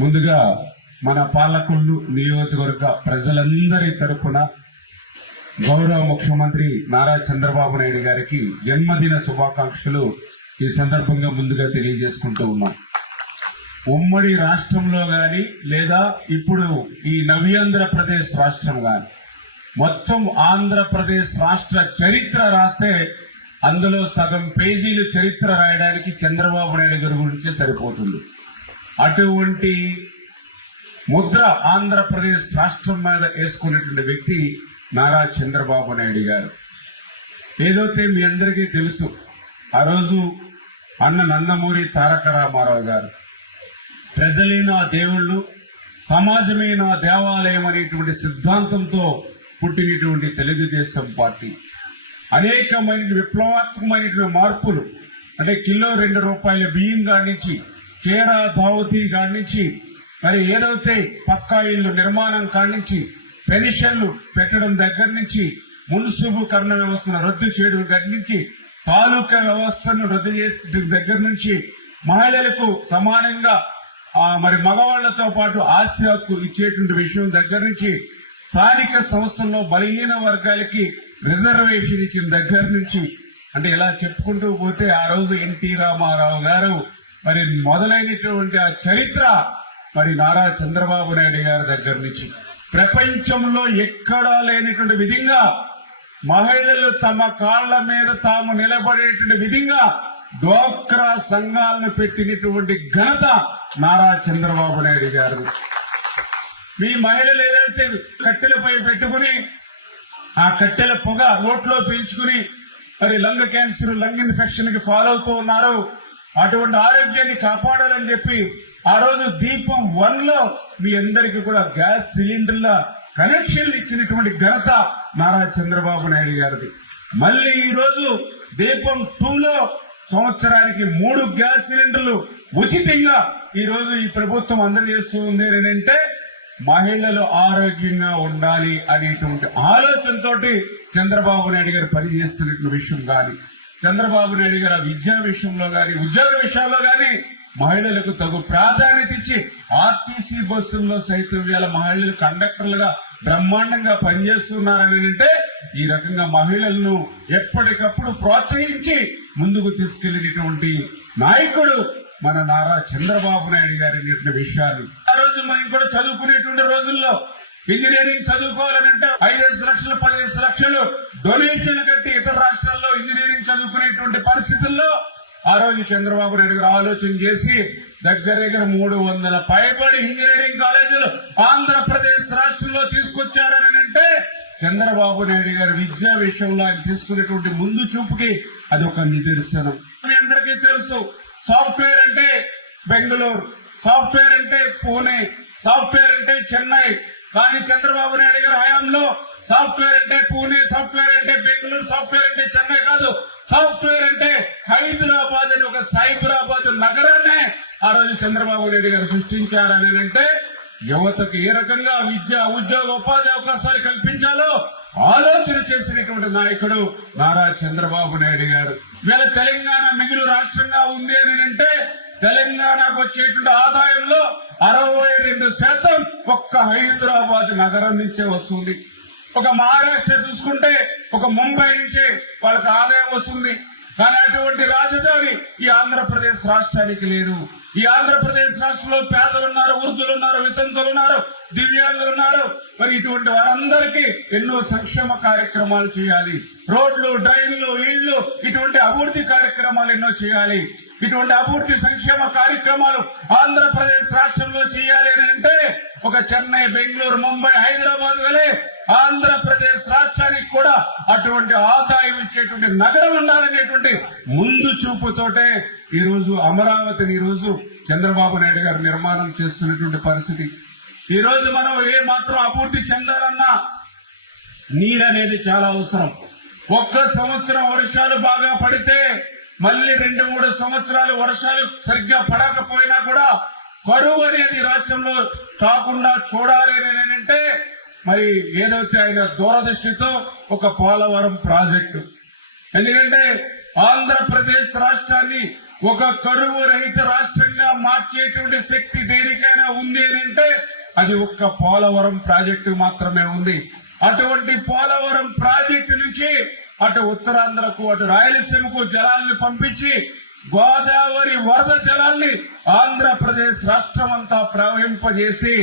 ముందుగా మన పాలకొల్లు నియోజకవర్గ ప్రజలందరి తరఫున గౌరవ ముఖ్యమంత్రి నారా చంద్రబాబు నాయుడు గారికి జన్మదిన శుభాకాంక్షలు ఈ సందర్భంగా ముందుగా తెలియజేసుకుంటూ ఉన్నాం. ఉమ్మడి రాష్ట్రంలో కానీ లేదా ఇప్పుడు ఈ నవ్యాంధ్రప్రదేశ్ రాష్ట్రం కానీ మొత్తం ఆంధ్రప్రదేశ్ రాష్ట్ర చరిత్ర రాస్తే అందులో సగం పేజీలు చరిత్ర రాయడానికి చంద్రబాబు నాయుడు గారి గురించే సరిపోతుంది. అటువంటి ముద్ర ఆంధ్రప్రదేశ్ రాష్ట్రం మీద వేసుకున్నటువంటి వ్యక్తి నారా చంద్రబాబు నాయుడు గారు. ఏదైతే మీ అందరికీ తెలుసు ఆ రోజు అన్న నందమూరి తారక రామారావు గారు ప్రజలే నా దేవుళ్ళు సమాజమే నా దేవాలయం అనేటువంటి సిద్ధాంతంతో పుట్టినటువంటి తెలుగుదేశం పార్టీ. అనేకమైన విప్లవాత్మకమైనటువంటి మార్పులు అంటే కిలో రెండు రూపాయల బియ్యం కానించి పేడ భావతి దాని కానించి మరి ఏదైతే పక్కా ఇల్లు నిర్మాణం కానించి పెన్షన్లు పెట్టడం దగ్గర నుంచి మున్సిపల్ వ్యవస్థను రద్దు చేయడం దగ్గర నుంచి తాలూకా వ్యవస్థను రద్దు చేసిన దగ్గర నుంచి మహిళలకు సమానంగా ఆ మరి మగవాళ్ళతో పాటు ఆస్తి హక్కు ఇచ్చేటువంటి విషయం దగ్గర నుంచి స్థానిక సంస్థల్లో బలహీన వర్గాలకి రిజర్వేషన్ ఇచ్చిన దగ్గర నుంచి అంటే ఇలా చెప్పుకుంటూ పోతే ఆ రోజు ఎన్టీ రామారావు గారు మరి మొదలైనటువంటి ఆ చరిత్ర మరి నారా చంద్రబాబు నాయుడు గారి దగ్గర నుంచి. ప్రపంచంలో ఎక్కడా లేనటువంటి విధంగా మహిళలు తమ కాళ్ళ మీద తాము నిలబడేటువంటి విధంగా డోక్రా సంఘాలను పెట్టినటువంటి ఘనత నారా చంద్రబాబు నాయుడు గారు మీ మహిళలు ఏదైతే కట్టెలపై పెట్టుకుని ఆ కట్టెల పొగ నోట్లో పీల్చుకుని మరి లంగ్ క్యాన్సర్ లంగ్ ఇన్ఫెక్షన్కి ఫాలో అవుతూ ఉన్నారు అటువంటి ఆరోగ్యాన్ని కాపాడాలని చెప్పి ఆ రోజు దీపం వన్లో మీ అందరికీ కూడా గ్యాస్ సిలిండర్ల కనెక్షన్లు ఇచ్చినటువంటి ఘనత నారా చంద్రబాబు నాయుడు గారిది. మళ్ళీ ఈ రోజు దీపం టూ లో సంవత్సరానికి మూడు గ్యాస్ సిలిండర్లు ఉచితంగా ఈ రోజు ఈ ప్రభుత్వం అందజేస్తూ ఉంది అంటే మహిళలు ఆరోగ్యంగా ఉండాలి అనేటువంటి ఆలోచనతోటి చంద్రబాబు నాయుడు గారు పనిచేస్తున్న విషయం కానీ చంద్రబాబు నాయుడు గారు విద్యా విషయంలో కానీ ఉద్యోగ విషయాల్లో కానీ మహిళలకు తగు ప్రాధాన్యత ఇచ్చి ఆర్టీసీ బస్సుల్లో సైతం వేళ మహిళలు కండక్టర్లుగా బ్రహ్మాండంగా పనిచేస్తున్నారని అంటే ఈ రకంగా మహిళలను ఎప్పటికప్పుడు ప్రోత్సహించి ముందుకు తీసుకెళ్ళినటువంటి నాయకుడు మన నారా చంద్రబాబు నాయుడు గారి అనేటువంటి విషయాలు. ఆ రోజు మనం కూడా చదువుకునేటువంటి రోజుల్లో ఇంజనీరింగ్ చదువుకోవాలని అంటే ఐదు లక్షలు పదిహేను లక్షలు డొనేషన్ కట్టి ఇతర రాష్ట్రాల్లో ఇంజనీరింగ్ చదువుకునేటువంటి పరిస్థితుల్లో ఆ రోజు చంద్రబాబు నాయుడు గారు ఆలోచన చేసి దగ్గర దగ్గర మూడు వందల పైబడి ఇంజనీరింగ్ కాలేజీలు ఆంధ్రప్రదేశ్ రాష్ట్రంలో తీసుకొచ్చారని అంటే చంద్రబాబు నాయుడు గారి విద్యా విషయంలో ఆయన తీసుకునేటువంటి ముందు చూపుకి అది ఒక నిదర్శనం. మీ అందరికీ తెలుసు సాఫ్ట్వేర్ అంటే బెంగళూరు సాఫ్ట్వేర్ అంటే పూణే సాఫ్ట్వేర్ అంటే చెన్నై. కానీ చంద్రబాబు నాయుడు గారి హయాంలో సాఫ్ట్వేర్ అంటే పూణే సాఫ్ట్వేర్ అంటే బెంగళూరు సాఫ్ట్వేర్ అంటే చెన్నై కాదు. సాఫ్ట్వేర్ అంటే హైదరాబాద్ అని ఒక సైబరాబాద్ నగరాన్నే ఆ రోజు చంద్రబాబు నాయుడు గారు సృష్టించారని అంటే యువతకు ఏ రకంగా విద్య ఉద్యోగ ఉపాధి అవకాశాలు కల్పించాలో ఆలోచన చేసినటువంటి నాయకుడు నారా చంద్రబాబు నాయుడు గారు. వీళ్ళ తెలంగాణ మిగులు రాష్ట్రంగా ఉంది అని అంటే తెలంగాణకు వచ్చేటువంటి ఆదాయంలో అరవై రెండు శాతం ఒక్క హైదరాబాద్ నగరం నుంచే వస్తుంది. ఒక మహారాష్ట్ర చూసుకుంటే ఒక ముంబై నుంచి వాళ్ళకి ఆదాయం వస్తుంది. కానీ అటువంటి రాజధాని ఈ ఆంధ్రప్రదేశ్ రాష్ట్రానికి లేదు. ఈ ఆంధ్రప్రదేశ్ రాష్ట్రంలో పేదలు ఉన్నారు వృద్ధులు ఉన్నారు వితంతులు ఉన్నారు దివ్యాంగులు ఉన్నారు. మరి ఇటువంటి వారందరికీ ఎన్నో సంక్షేమ కార్యక్రమాలు చేయాలి. రోడ్లు డ్రైన్లు ఇళ్ళు ఇటువంటి అభివృద్ధి కార్యక్రమాలు ఎన్నో చేయాలి. ఇటువంటి అభివృద్ధి సంక్షేమ కార్యక్రమాలు ఆంధ్రప్రదేశ్ రాష్ట్రంలో చేయాలి అని అంటే ఒక చెన్నై బెంగళూరు ముంబై హైదరాబాద్ వలె ఆంధ్రప్రదేశ్ రాష్ట్రానికి కూడా అటువంటి ఆదాయం ఇచ్చేటువంటి నగరం ఉండాలనేటువంటి ముందు చూపుతోటే ఈరోజు అమరావతిని ఈరోజు చంద్రబాబు నాయుడు గారు నిర్మాణం చేస్తున్నటువంటి పరిస్థితి. ఈరోజు మనం ఏ మాత్రం అభివృద్ధి చెందాలన్నా నీరు అనేది చాలా అవసరం. ఒక్క సంవత్సరం వర్షాలు బాగా పడితే మళ్ళీ రెండు మూడు సంవత్సరాలు వర్షాలు సరిగ్గా పడకపోయినా కూడా కరువు అనేది రాష్ట్రంలో కాకుండా చూడాలి అని అంటే మరి ఏదైతే ఆయన దూరదృష్టితో ఒక పోలవరం ప్రాజెక్టు. ఎందుకంటే ఆంధ్రప్రదేశ్ రాష్ట్రాన్ని ఒక కరువు రహిత రాష్ట్రంగా మార్చేటువంటి శక్తి దేనికైనా ఉంది అని అంటే అది ఒక్క పోలవరం ప్రాజెక్టు మాత్రమే ఉంది. అటువంటి పోలవరం ప్రాజెక్టు నుంచి అటు ఉత్తరాంధ్రకు అటు రాయలసీమకు జలాలను పంపించి గోదావరి వరద జలాన్ని ఆంధ్రప్రదేశ్ రాష్ట్రం అంతా ప్రవహింపజేసి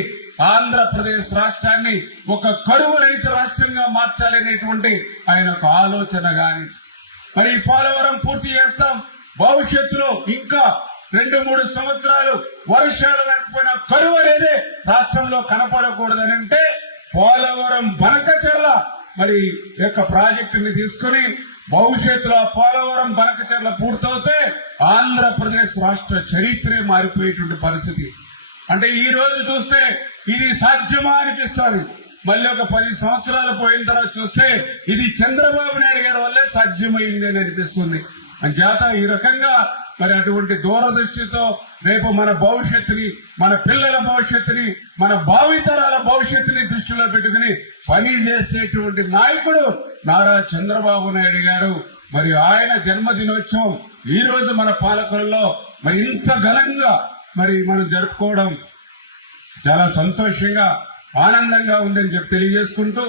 ఆంధ్రప్రదేశ్ రాష్ట్రాన్ని ఒక కరువు రైతు రాష్ట్రంగా మార్చాలనేటువంటి ఆయన ఒక ఆలోచన గాని. మరి పోలవరం పూర్తి చేస్తాం. భవిష్యత్తులో ఇంకా రెండు మూడు సంవత్సరాలు వర్షాలు లేకపోయినా కరువు అనేది రాష్ట్రంలో కనపడకూడదని అంటే పోలవరం బనకచెర్ల మరి యొక్క ప్రాజెక్టుని తీసుకుని భవిష్యత్తులో ఆ పోలవరం బనకచెర్ల పూర్తవుతే ఆంధ్రప్రదేశ్ రాష్ట్ర చరిత్రే మారిపోయేటువంటి పరిస్థితి. అంటే ఈ రోజు చూస్తే ఇది సాధ్యమా అనిపిస్తుంది. మళ్ళీ ఒక పది సంవత్సరాలు పోయిన తర్వాత చూస్తే ఇది చంద్రబాబు నాయుడు గారి వల్లే సాధ్యమైంది అని అనిపిస్తుంది. చేత ఈ రకంగా మరి అటువంటి దూరదృష్టితో రేపు మన భవిష్యత్తుని మన పిల్లల భవిష్యత్తుని మన భావితరాల భవిష్యత్తుని దృష్టిలో పెట్టుకుని పని చేసేటువంటి నాయకుడు నారా చంద్రబాబు నాయుడు గారు. మరి ఆయన జన్మదినోత్సవం ఈ రోజు మన పాలకులలో మరి ఇంత ఘనంగా మరి మనం జరుపుకోవడం చాలా సంతోషంగా ఆనందంగా ఉందని చెప్పి తెలియజేసుకుంటూ